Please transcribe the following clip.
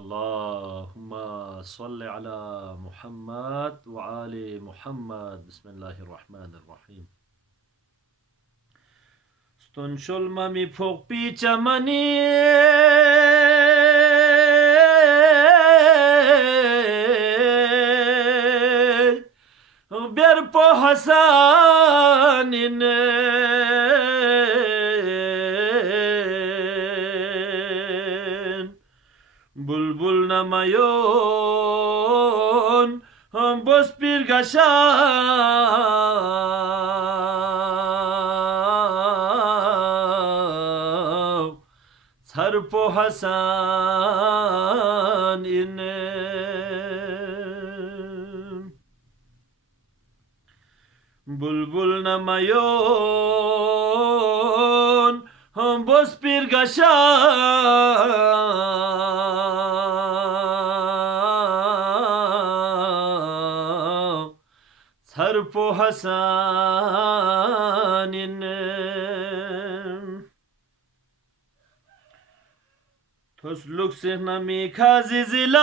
Allahumma salli ala Muhammad ve ali Muhammad. Bismillahirrahmanirrahim. Ston şolma mi pokpi chamani ber po hasanine bulbul namayon bos bir gaşav sarpo hasan inem bulbul namayon bos bir gaşav sarpo hasan inem tosluk sehnami kazizilar